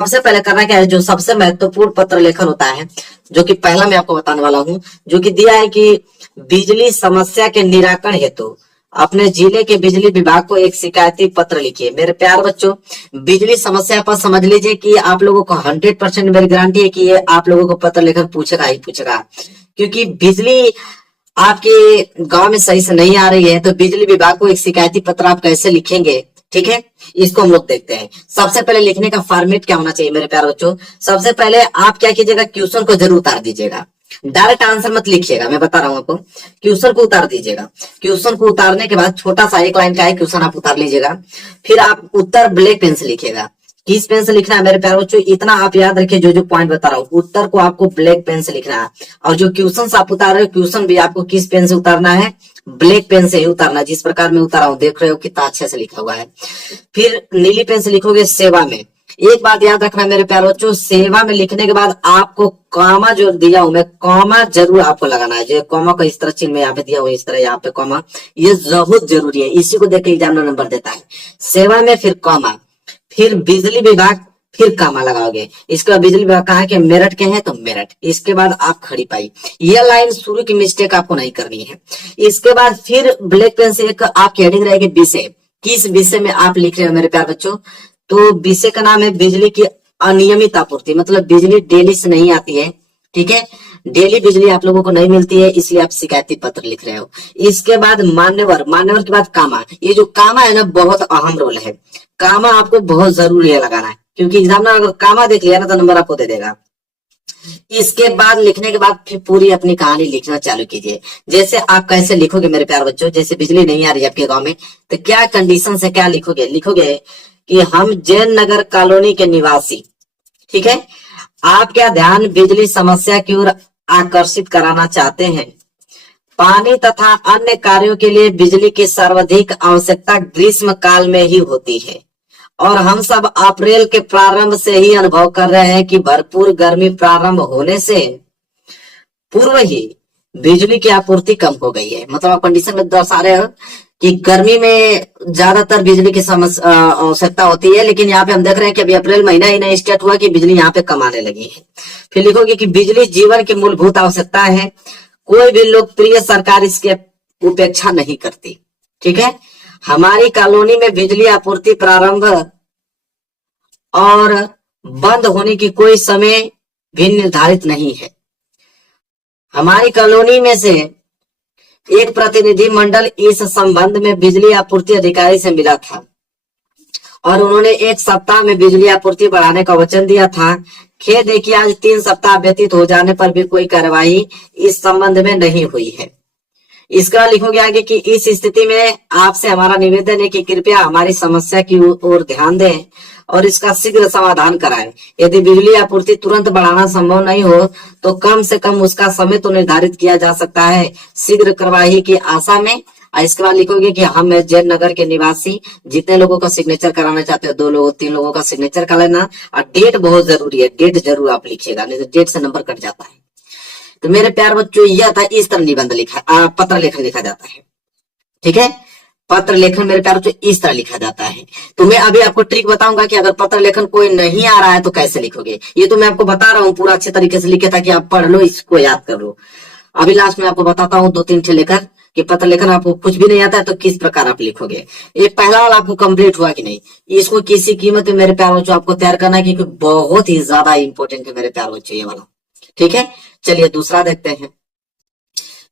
सबसे पहले करना क्या है, जो सबसे महत्वपूर्ण पत्र लेखन होता है, जो कि पहला मैं आपको बताने वाला हूँ, जो कि दिया है कि बिजली समस्या के निराकरण हेतु अपने जिले के बिजली विभाग को एक शिकायती पत्र लिखिए। मेरे प्यार बच्चों, बिजली समस्या पर समझ लीजिए कि आप लोगों को 100% मेरी गारंटी है कि ये आप लोगों को पत्र लेखन पूछेगा ही पूछेगा, क्योंकि बिजली आपके गांव में सही से नहीं आ रही है, तो बिजली विभाग को एक शिकायती पत्र आप कैसे लिखेंगे, ठीक है, इसको हम लोग देखते हैं। सबसे पहले लिखने का फॉर्मेट क्या होना चाहिए मेरे प्यारे बच्चों, सबसे पहले आप क्या कीजिएगा, क्वेश्चन को जरूर उतार दीजिएगा, डायरेक्ट आंसर मत लिखिएगा, मैं बता रहा हूं आपको, क्वेश्चन को उतार दीजिएगा। क्वेश्चन को उतारने के बाद छोटा सा एक लाइन का है क्वेश्चन आप उतार लीजिएगा, फिर आप उत्तर ब्लैक पेन से लिखिएगा। किस पेन से लिखना है मेरे प्यारे बच्चों, इतना आप याद रखिए, जो जो पॉइंट बता रहा हूँ, उत्तर को आपको ब्लैक पेन से लिखना है, और जो क्वेश्चन आप उतार रहे हो, क्वेश्चन भी आपको किस पेन से उतारना है, ब्लैक पेन से ही उतारना, जिस प्रकार मैं उतारा हूं, देख रहे हो कितना अच्छे से लिखा हुआ है। फिर नीली पेन से लिखोगे सेवा में। एक बात याद रखना मेरे प्यारे बच्चों, सेवा में लिखने के बाद आपको कॉमा जो दिया हूं मैं, कॉमा जरूर आपको लगाना है। जो कॉमा का इस तरह चिन्ह में यहाँ पे दिया हुआ, इस तरह यहाँ पे कॉमा, ये बहुत जरूरी है, इसी को देख के एग्जामिनर नंबर देता है। सेवा में फिर कॉमा, फिर बिजली विभाग, फिर कामा लगाओगे। इसके बाद बिजली विभाग कहा कि मेरठ के हैं तो मेरठ, इसके बाद आप खड़ी पाई। यह लाइन शुरू की मिस्टेक आपको नहीं करनी है। इसके बाद फिर ब्लैक पेन से एक आपकी हेडिंग रहेगी विषय, किस विषय में आप लिख रहे हो मेरे प्यारे बच्चों, तो विषय का नाम है बिजली की अनियमित आपूर्ति, मतलब बिजली डेली से नहीं आती है, ठीक है, डेली बिजली आप लोगों को नहीं मिलती है, इसलिए आप शिकायती पत्र लिख रहे हो। इसके बाद मान्यवर, मान्यवर के बाद कामा। ये जो कामा है ना, बहुत अहम रोल है, कामा आपको बहुत जरूरी है लगाना है, क्योंकि एग्जामिनर अगर कामा देख लिया ना तो नंबर आपको दे देगा। इसके बाद लिखने के बाद फिर पूरी अपनी कहानी लिखना चालू कीजिए। जैसे आप कैसे लिखोगे मेरे प्यारे बच्चों, जैसे बिजली नहीं आ रही है आपके गांव में, तो क्या कंडीशन से क्या लिखोगे, लिखोगे कि हम जैन नगर कॉलोनी के निवासी, ठीक है, आप क्या ध्यान बिजली समस्या की ओर आकर्षित कराना चाहते हैं। पानी तथा अन्य कार्यों के लिए बिजली की सर्वाधिक आवश्यकता ग्रीष्म काल में ही होती है, और हम सब अप्रैल के प्रारंभ से ही अनुभव कर रहे हैं कि भरपूर गर्मी प्रारंभ होने से पूर्व ही बिजली की आपूर्ति कम हो गई है। मतलब आप कंडीशन में दर्शा रहे हो कि गर्मी में ज्यादातर बिजली की समस्या आवश्यकता होती है, लेकिन यहाँ पे हम देख रहे हैं कि अभी अप्रैल महीना ही नहीं स्टार्ट हुआ कि बिजली यहाँ पे कम आने लगी है। फिर लिखोगे कि बिजली जीवन की मूलभूत आवश्यकता है, कोई भी लोकप्रिय सरकार इसकी उपेक्षा नहीं करती, ठीक है। हमारी कॉलोनी में बिजली आपूर्ति प्रारंभ और बंद होने की कोई समय भी निर्धारित नहीं है। हमारी कॉलोनी में से एक प्रतिनिधि मंडल इस संबंध में बिजली आपूर्ति अधिकारी से मिला था, और उन्होंने 1 सप्ताह में बिजली आपूर्ति बढ़ाने का वचन दिया था। खेद है कि आज 3 सप्ताह व्यतीत हो जाने पर भी कोई कार्रवाई इस संबंध में नहीं हुई है। इसका लिखोगे आगे कि इस स्थिति में आपसे हमारा निवेदन है कि कृपया हमारी समस्या की ओर ध्यान दें और इसका शीघ्र समाधान कराएं। यदि बिजली आपूर्ति तुरंत बढ़ाना संभव नहीं हो तो कम से कम उसका समय तो निर्धारित किया जा सकता है, शीघ्र कार्यवाही की आशा में। इसके बाद लिखोगे कि हम जैन नगर के निवासी, जितने लोगों का सिग्नेचर कराना चाहते हो, 2 लोगों 3 लोगों का सिग्नेचर कर लेना, और डेट बहुत जरूरी है, डेट जरूर आप लिखिएगा, नहीं तो डेट से नंबर कट जाता है। तो मेरे प्यार बच्चों, यह था इस तरह निबंध लिखा, पत्र लेखन लिखा जाता है, ठीक है। पत्र लेखन मेरे प्यार बच्चों इस तरह लिखा जाता है। तो मैं अभी आपको ट्रिक बताऊंगा कि अगर पत्र लेखन कोई नहीं आ रहा है तो कैसे लिखोगे। ये तो मैं आपको बता रहा हूँ, पूरा अच्छे तरीके से लिखे ताकि आप पढ़ लो, इसको याद कर लो। अभी लास्ट में आपको बताता हूँ 2-3 ठे लेकर कि पत्र लेखन आपको कुछ भी नहीं आता है तो किस प्रकार आप लिखोगे। ये पहला वाला आपको कंप्लीट हुआ कि नहीं, इसको किसी कीमत में मेरे प्यार बच्चों आपको तैयार करना है, क्योंकि बहुत ही ज्यादा इंपॉर्टेंट है मेरे प्यार बच्चों ये वाला, ठीक है। चलिए दूसरा देखते हैं।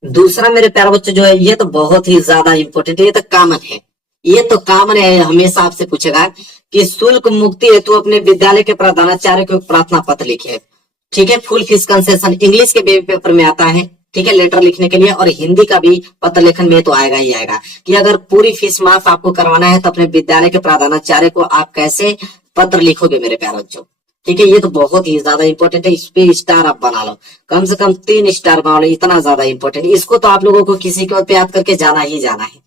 दूसरा मेरे प्यारे बच्चों जो है, ये तो बहुत ही ज्यादा इंपॉर्टेंट है, ये तो कॉमन है, ये तो कॉमन है, हमेशा आपसे पूछेगा कि शुल्क मुक्ति हेतु अपने विद्यालय के प्रधानाचार्य को प्रार्थना पत्र लिखे, ठीक है। फुल फीस कंसेशन इंग्लिश के पेपर में आता है, ठीक है, लेटर लिखने के लिए, और हिंदी का भी पत्र लेखन में तो आएगा ही आएगा कि अगर पूरी फीस माफ आपको करवाना है तो अपने विद्यालय के प्रधानाचार्य को आप कैसे पत्र लिखोगे मेरे प्यारे बच्चों, ठीक है। ये तो बहुत ही ज्यादा इंपॉर्टेंट है, इस पे स्टार आप बना लो, कम से कम 3 स्टार बना लो, इतना ज्यादा इंपॉर्टेंट है। इसको तो आप लोगों को किसी के पे याद करके जाना ही जाना है,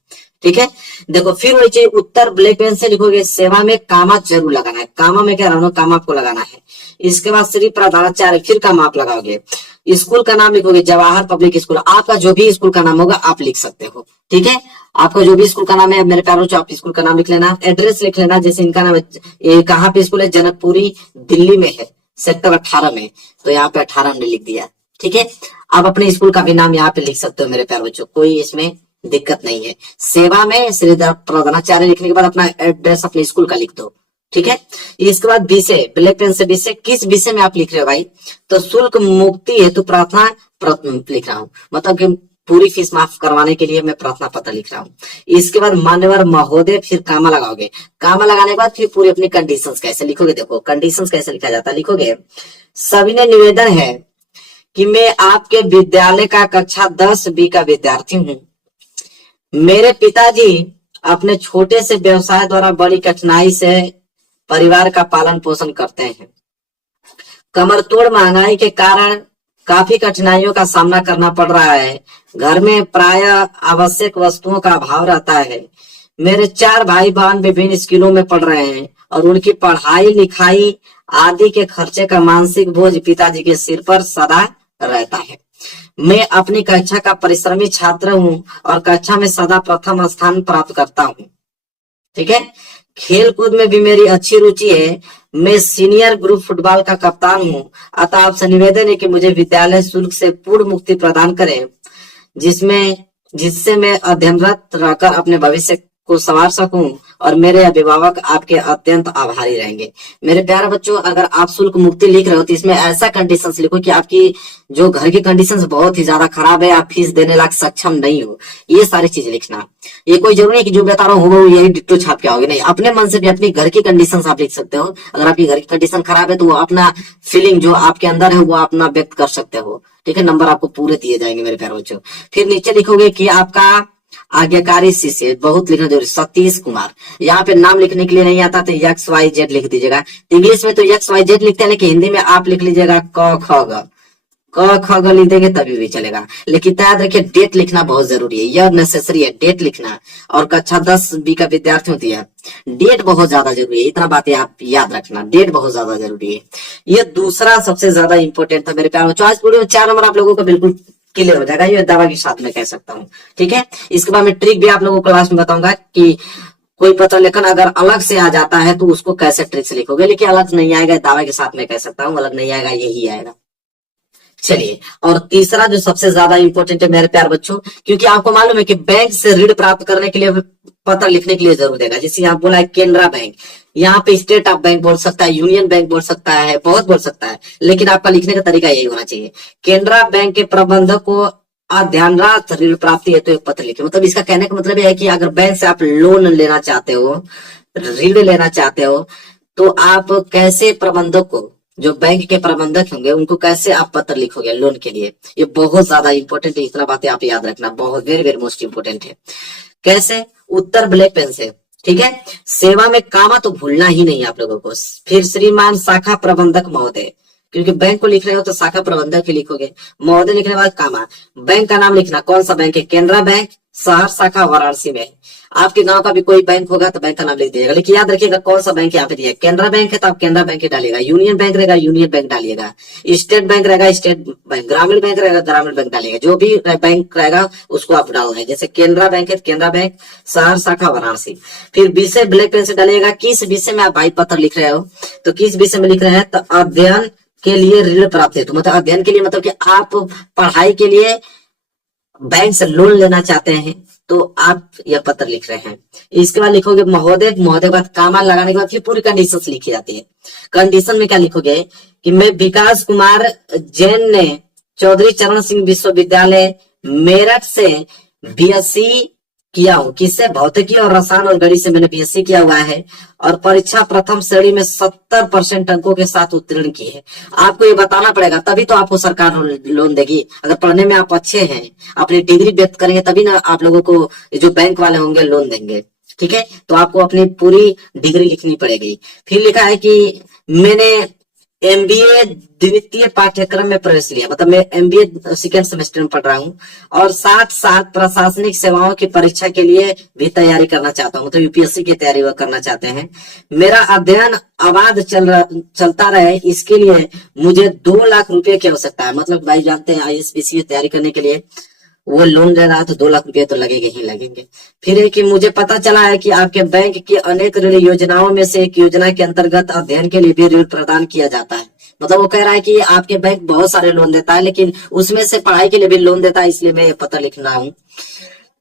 ठीक है। देखो फिर वही चाहिए, उत्तर ब्लैक पेन से लिखोगे, सेवा में कामा जरूर लगाना है, कामा में क्या रहना, कामा आपको लगाना है। इसके बाद श्री प्रधानाचार्य, फिर कामा आप लगाओगे। स्कूल का नाम लिखोगे जवाहर पब्लिक स्कूल, आपका जो भी स्कूल का नाम होगा आप लिख सकते हो, ठीक है। आपको जो भी स्कूल का नाम है मेरे प्यारे बच्चों, आप स्कूल का नाम लिख लेना, एड्रेस लिख लेना, जैसे इनका नाम है, ये कहाँ पे स्कूल है, जनकपुरी दिल्ली में है, सेक्टर 18 में, तो यहाँ पे 18 हमने लिख दिया। ठीक है, आप अपने स्कूल का भी नाम यहाँ पे लिख सकते हो मेरे प्यारे बच्चों, कोई इसमें दिक्कत नहीं है। सेवा में श्रीधर प्रधानाचार्य लिखने के बाद अपना एड्रेस अपने स्कूल का लिख दो। ठीक है, इसके बाद विषय, ब्लैक पेन से विषय, किस विषय में आप लिख रहे हो भाई, तो शुल्क मुक्ति हेतु प्रार्थना लिख रहा हूँ, मतलब कि पूरी फीस माफ करवाने के लिए मैं प्रार्थना पत्र लिख रहा हूँ। इसके बाद मान्यवर महोदय, फिर कामा लगाओगे, कामा लगाने के बाद फिर पूरी अपनी कंडीशंस कैसे लिखोगे, देखो कंडीशंस कैसे लिखा जाता है, लिखोगे सविनय निवेदन है कि मैं आपके विद्यालय का कक्षा 10B का विद्यार्थी हूँ। मेरे पिताजी अपने छोटे से व्यवसाय द्वारा बड़ी कठिनाई से परिवार का पालन पोषण करते हैं। कमर तोड़ महंगाई के कारण काफी कठिनाइयों का सामना करना पड़ रहा है। घर में प्राय आवश्यक वस्तुओं का अभाव रहता है। मेरे 4 भाई बहन विभिन्न स्कूलों में पढ़ रहे हैं और उनकी पढ़ाई लिखाई आदि के खर्चे का मानसिक बोझ पिताजी के सिर पर सदा रहता है। मैं अपनी कक्षा का परिश्रमी छात्र हूँ और कक्षा में सदा प्रथम स्थान प्राप्त करता हूँ। ठीक है, खेल कूद में भी मेरी अच्छी रुचि है। मैं सीनियर ग्रुप फुटबॉल का कप्तान हूँ। अतः आपसे निवेदन है कि मुझे विद्यालय शुल्क से पूर्ण मुक्ति प्रदान करें, जिससे मैं अध्ययनरत रहकर अपने भविष्य को संवार सकूं और मेरे अभिभावक आपके अत्यंत आभारी रहेंगे। मेरे प्यारे बच्चों, अगर आप शुल्क मुक्ति लिख रहे हो तो इसमें ऐसा कंडीशंस लिखो कि आपकी जो घर की कंडीशंस बहुत ही ज्यादा खराब है, आप फीस देने लायक सक्षम नहीं हो, ये सारी चीजें लिखना। ये कोई जरूरी है कि जो बता रहा हूँ यही डिट्टो छाप के आओगे, नहीं, अपने मन से भी अपनी घर की कंडीशंस आप लिख सकते हो। अगर आपकी घर की कंडीशन खराब है तो वो अपना फीलिंग जो आपके अंदर है वो अपना व्यक्त कर सकते हो। ठीक है, नंबर आपको पूरे दिए जाएंगे मेरे प्यारे बच्चों। फिर नीचे लिखोगे कि आपका आज्ञाकारी शिष्य, बहुत लिखना जरूरी, सतीश कुमार। यहाँ पे नाम लिखने के लिए नहीं आता तो XYZ लिख दीजिएगा। इंग्लिश में तो XYZ लिखते हैं, लेकिन हिंदी में आप लिख लीजिएगा क ख ग लिख देंगे तभी भी चलेगा। लेकिन याद रखिए डेट लिखना बहुत जरूरी है, यह नेसेसरी है डेट लिखना। और कक्षा 10B का विद्यार्थी होती है, डेट बहुत ज्यादा जरूरी है, इतना बातें आप याद रखना, डेट बहुत ज्यादा जरूरी है। ये दूसरा सबसे ज्यादा इंपॉर्टेंट था मेरे प्यारे बच्चों। आज वीडियो में 4 नंबर आप लोगों को बिल्कुल क्लियर हो जाएगा, ये दावा के साथ में कह सकता हूँ। ठीक है, इसके बाद मैं ट्रिक भी आप लोगों को क्लास में बताऊंगा कि कोई पत्र लेखन अगर अलग से आ जाता है तो उसको कैसे ट्रिक से लिखोगे, लेकिन अलग नहीं आएगा, दावा के साथ में कह सकता हूँ, अलग नहीं आएगा, यही आएगा। चलिए, और तीसरा जो सबसे ज्यादा इंपॉर्टेंट है मेरे प्यारे बच्चों, क्योंकि आपको मालूम है कि बैंक से ऋण प्राप्त करने के लिए पत्र लिखने के लिए जरूर देगा। जैसे यहाँ बोला है केनरा बैंक, यहाँ पे स्टेट ऑफ बैंक बोल सकता है, यूनियन बैंक बोल सकता है, बहुत बोल सकता है, लेकिन आपका लिखने का तरीका यही होना चाहिए। केनरा बैंक के प्रबंधक को अध्यानरात ऋण प्राप्ति है तो एक पत्र लिखे। मतलब इसका कहने का मतलब यह है कि अगर बैंक से आप लोन लेना चाहते हो, ऋण लेना चाहते हो, तो आप कैसे प्रबंधक को, जो बैंक के प्रबंधक होंगे उनको कैसे आप पत्र लिखोगे लोन के लिए, ये बहुत ज्यादा इंपॉर्टेंट है। इतना बातें आप याद रखना, बहुत वेरी वेरी मोस्ट इंपॉर्टेंट है। कैसे, उत्तर ब्लैक पेन से। ठीक है, सेवा में कामा तो भूलना ही नहीं आप लोगों को। फिर श्रीमान शाखा प्रबंधक महोदय, क्योंकि बैंक को लिख रहे हो तो शाखा प्रबंधक ही लिखोगे। महोदय लिखने के बाद कामा, बैंक का नाम लिखना, कौन सा बैंक है, केनरा बैंक, शहर शाखा वाराणसी में। आपके गांव का भी कोई बैंक होगा तो बैंक का नाम लिख दीजिएगा, लेकिन याद रखिएगा कौन सा बैंक यहाँ पे दिया, केनरा बैंक है तो आप केनरा बैंक ही डालिएगा, यूनियन बैंक रहेगा यूनियन बैंक डालिएगा, स्टेट बैंक रहेगा स्टेट बैंक, ग्रामीण बैंक रहेगा ग्रामीण बैंक डालिएगा, जो भी बैंक रहेगा उसको आप डालना है। जैसे केनरा बैंक है केनरा बैंक, शहर शाखा वाराणसी। फिर विषय ब्लैक पेन से डालिएगा, किस विषय में आप भाई पत्र लिख रहे हो, तो किस विषय में लिख रहे हैं, तो अध्ययन के लिए ऋण प्राप्त है, तो मतलब अध्ययन के लिए मतलब कि आप पढ़ाई के लिए बैंक से लोन लेना चाहते हैं तो आप यह पत्र लिख रहे हैं। इसके बाद लिखोगे महोदय, महोदय के बाद कामा लगाने के बाद फिर पूरी कंडीशंस लिखी जाती है। कंडीशन में क्या लिखोगे कि मैं विकास कुमार जैन ने चौधरी चरण सिंह विश्वविद्यालय मेरठ से BSc किया हूँ, किससे, भौतिकी और रसायन और गणित से मैंने BSc किया हुआ है और परीक्षा प्रथम श्रेणी में 70% अंकों के साथ उत्तीर्ण की है। आपको ये बताना पड़ेगा, तभी तो आपको सरकार लोन देगी। अगर पढ़ने में आप अच्छे हैं, अपनी डिग्री व्यक्त करेंगे, तभी ना आप लोगों को जो बैंक वाले होंगे लोन देंगे। ठीक है, तो आपको अपनी पूरी डिग्री लिखनी पड़ेगी। फिर लिखा है कि मैंने MBA द्वितीय पाठ्यक्रम में प्रवेश लिया, मतलब मैं MBA सेकेंड सेमेस्टर में पढ़ रहा हूँ और साथ साथ प्रशासनिक सेवाओं की परीक्षा के लिए भी तैयारी करना चाहता हूँ, मतलब UPSC की तैयारी करना चाहते हैं। मेरा अध्ययन अबाध चलता रहे, इसके लिए मुझे 2 लाख रुपए की आवश्यकता है। मतलब भाई जानते हैं ISPC की तैयारी करने के लिए वो लोन ले रहा है तो 2 लाख रुपए तो लगेंगे ही लगेंगे। फिर है कि मुझे पता चला है कि आपके बैंक की अनेक ऋण योजनाओं में से एक योजना के अंतर्गत अध्ययन के लिए भी ऋण प्रदान किया जाता है। मतलब वो कह रहा है कि आपके बैंक बहुत सारे लोन देता है, लेकिन उसमें से पढ़ाई के लिए भी लोन देता है, इसलिए मैं ये पत्र लिख रहा हूँ।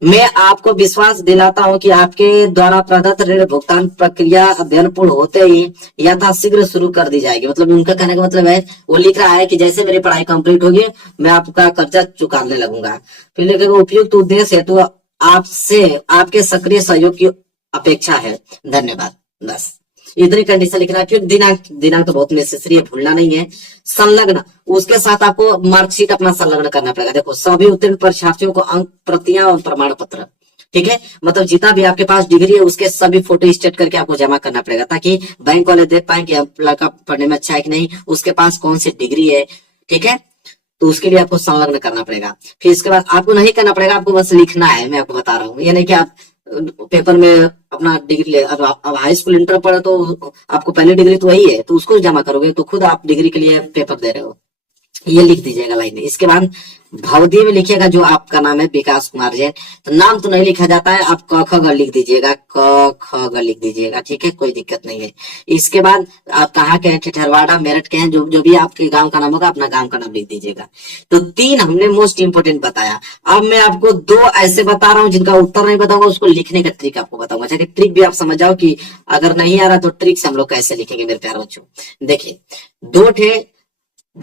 मैं आपको विश्वास दिलाता हूं कि आपके द्वारा प्रदत्त ऋण भुगतान प्रक्रिया अध्ययन पूर्ण होते ही यथाशीघ्र शुरू कर दी जाएगी। मतलब उनका कहने का मतलब है, वो लिख रहा है कि जैसे मेरी पढ़ाई कंप्लीट होगी मैं आपका कर्जा चुकाने लगूंगा। फिर लिखेगा उपयुक्त उद्देश्य हेतु आपसे आपके सक्रिय सहयोग की अपेक्षा है, धन्यवाद। बस इतनी कंडीशन लिखना है। फिर दिनांक, दिनांक तो बहुत नेसेसरी है, भूलना नहीं है। संलग्न, उसके साथ आपको मार्कशीट अपना संलग्न करना पड़ेगा। देखो सभी उत्तीर्ण परीक्षार्थियों को अंक प्रतियां और प्रमाण पत्र, ठीक है, मतलब जितना भी आपके पास डिग्री है उसके सभी फोटो स्टेट करके आपको जमा करना पड़ेगा, ताकि बैंक वाले देख पाए कि लड़का पढ़ने में अच्छा है कि नहीं, उसके पास कौन सी डिग्री है, ठीक है। तो उसके लिए आपको संलग्न करना पड़ेगा। फिर इसके बाद आपको नहीं करना पड़ेगा, आपको बस लिखना है। मैं आपको बता रहा हूँ, ये नहीं कि आप पेपर में अपना डिग्री ले, अब हाई स्कूल इंटर पढ़े तो आपको पहली डिग्री तो वही है, तो उसको जमा करोगे तो खुद आप डिग्री के लिए पेपर दे रहे हो। ये लिख दीजिएगा लाइन में। इसके बाद भवदी में लिखिएगा जो आपका नाम है विकास कुमार जैन। तो नाम तो नहीं लिखा जाता है, आप क ख ग लिख दीजिएगा, क ख ग लिख दीजिएगा, ठीक है, कोई दिक्कत नहीं है। इसके बाद आप कहाँ के हैं, ठठरवाड़ा मेरठ के हैं, जो जो भी आपके गांव का नाम होगा अपना गांव का नाम लिख दीजिएगा। तो 3 हमने मोस्ट इंपोर्टेंट बताया। अब मैं आपको 2 ऐसे बता रहा हूँ जिनका उत्तर नहीं बताऊंगा, उसको लिखने का ट्रिक आपको बताऊंगा, ताकि ट्रिक भी आप समझ जाओ कि अगर नहीं आ रहा तो ट्रिक से हम लोग कैसे लिखेंगे मेरे प्यारे बच्चों। देखिए 2 थे,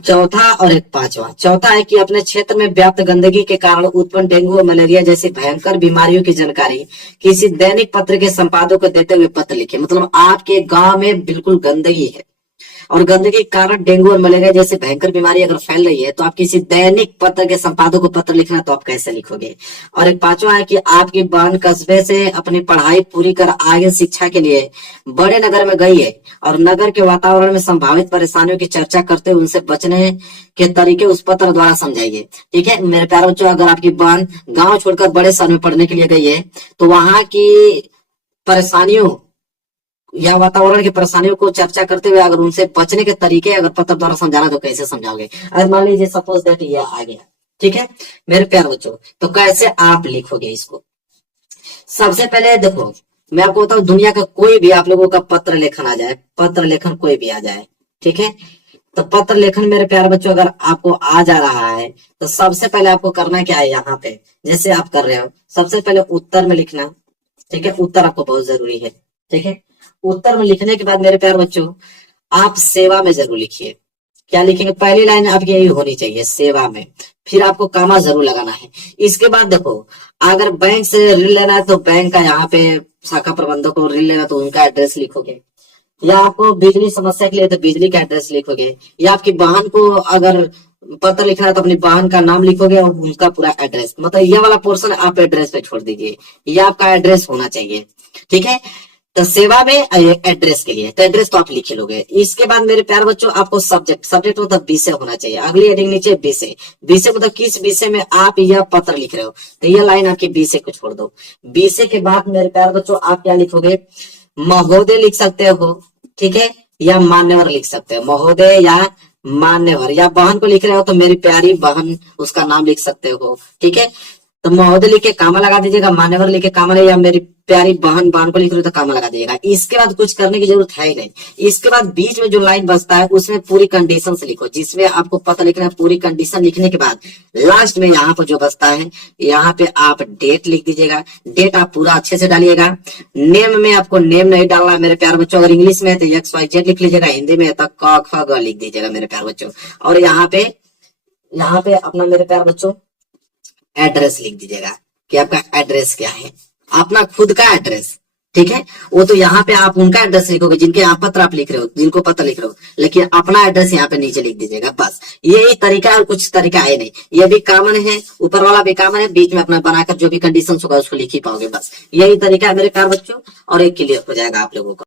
चौथा और एक पांचवा। चौथा है कि अपने क्षेत्र में व्याप्त गंदगी के कारण उत्पन्न डेंगू और मलेरिया जैसी भयंकर बीमारियों की जानकारी किसी दैनिक पत्र के संपादक को देते हुए पत्र लिखे। मतलब आपके गांव में बिल्कुल गंदगी है और गंदगी के कारण डेंगू और मलेरिया जैसी भयंकर बीमारी अगर फैल रही है, तो आप किसी दैनिक पत्र के संपादक को पत्र लिखना, तो आप कैसे लिखोगे। और एक पांचवा है कि आपकी बहन कस्बे से अपनी पढ़ाई पूरी कर आगे शिक्षा के लिए बड़े नगर में गई है और नगर के वातावरण में संभावित परेशानियों की चर्चा करते हुए उनसे बचने के तरीके उस पत्र द्वारा समझाइए। ठीक है मेरे प्यारे बच्चों, अगर आपकी बहन गाँव छोड़कर बड़े शहर में पढ़ने के लिए गई है, तो वहां की परेशानियों या वातावरण की परेशानियों को चर्चा करते हुए अगर उनसे बचने के तरीके अगर पत्र द्वारा समझाना, तो कैसे समझाओगे। अगर मान लीजिए सपोज दैट ये आ गया, ठीक है मेरे प्यारे बच्चों, तो कैसे आप लिखोगे इसको। सबसे पहले देखो मैं आपको बताऊं, दुनिया का कोई भी आप लोगों का पत्र लेखन आ जाए, पत्र लेखन कोई भी आ जाए, ठीक है, तो पत्र लेखन मेरे प्यारे बच्चों अगर आपको आ जा रहा है, तो सबसे पहले आपको करना क्या है, यहाँ पे जैसे आप कर रहे हो, सबसे पहले उत्तर में लिखना। ठीक है, उत्तर आपको बहुत जरूरी है। ठीक है, उत्तर में लिखने के बाद मेरे प्यारे बच्चों आप सेवा में जरूर लिखिए। क्या लिखेंगे, पहली लाइन आपकी यही होनी चाहिए, सेवा में। फिर आपको कामा जरूर लगाना है। इसके बाद देखो, अगर बैंक से ऋण लेना है तो बैंक का यहाँ पे शाखा प्रबंधक को ऋण लेना, तो उनका एड्रेस लिखोगे। या आपको बिजली समस्या के लिए तो बिजली का एड्रेस लिखोगे। या आपकी बहन को अगर पत्र लिखना है तो अपनी बहन का नाम लिखोगे और उनका पूरा एड्रेस, मतलब ये वाला पोर्शन आप एड्रेस पे छोड़ दीजिए, ये आपका एड्रेस होना चाहिए। ठीक है, तो सेवा में एड्रेस के लिए तो एड्रेस तो आप लिख लोगे। इसके बाद मेरे प्यारे बच्चों आपको सब्जेक्ट, सब्जेक्ट मतलब विषय होना चाहिए। अगली हेडिंग नीचे विषय, विषय मतलब किस विषय में आप यह पत्र लिख रहे हो, तो यह लाइन आपके विषय को छोड़ दो। विषय के बाद मेरे प्यारे बच्चों आप क्या लिखोगे, महोदय लिख सकते हो, ठीक है, या मान्यवर लिख सकते हो, महोदय या मान्यवर। या बहन को लिख रहे हो तो मेरी प्यारी बहन उसका नाम लिख सकते हो। ठीक है, तो महोदय लिख के कामा लगा दीजिएगा, मान्यवर लिख के कामा लगा, या मेरी प्यारी बहन, बहन को लिख रहे हो तो कामा लगा दीजिएगा। इसके बाद कुछ करने की जरूरत है ही नहीं। इसके बाद बीच में जो लाइन बचता है उसमें पूरी कंडीशन से लिखो, जिसमें आपको पता लिखना है। पूरी कंडीशन लिखने के बाद लास्ट में यहाँ पर जो बचता है, यहाँ पे आप डेट लिख दीजिएगा। डेट आप पूरा अच्छे से डालिएगा। नेम में आपको नेम नहीं डालना है मेरे प्यारे बच्चों। अगर इंग्लिश में है तो XYZ लिख लीजिएगा, हिंदी में है तो क ख ग लिख दीजिएगा मेरे प्यारे बच्चों। और यहाँ पे अपना मेरे प्यारे बच्चों एड्रेस लिख दीजिएगा कि आपका एड्रेस क्या है, अपना खुद का एड्रेस। ठीक है, वो तो यहाँ पे आप उनका एड्रेस लिखोगे जिनके यहाँ पत्र आप लिख रहे हो, जिनको पत्र लिख रहे हो, लेकिन अपना एड्रेस यहाँ पे नीचे लिख दीजिएगा। बस यही तरीका है और कुछ तरीका है नहीं। ये भी कॉमन है, ऊपर वाला भी कॉमन है, बीच में अपना बनाकर जो भी कंडीशन होगा उसको लिख ही पाओगे। बस यही तरीका है मेरे प्यारे बच्चों, और एक क्लियर हो जाएगा आप लोगों को।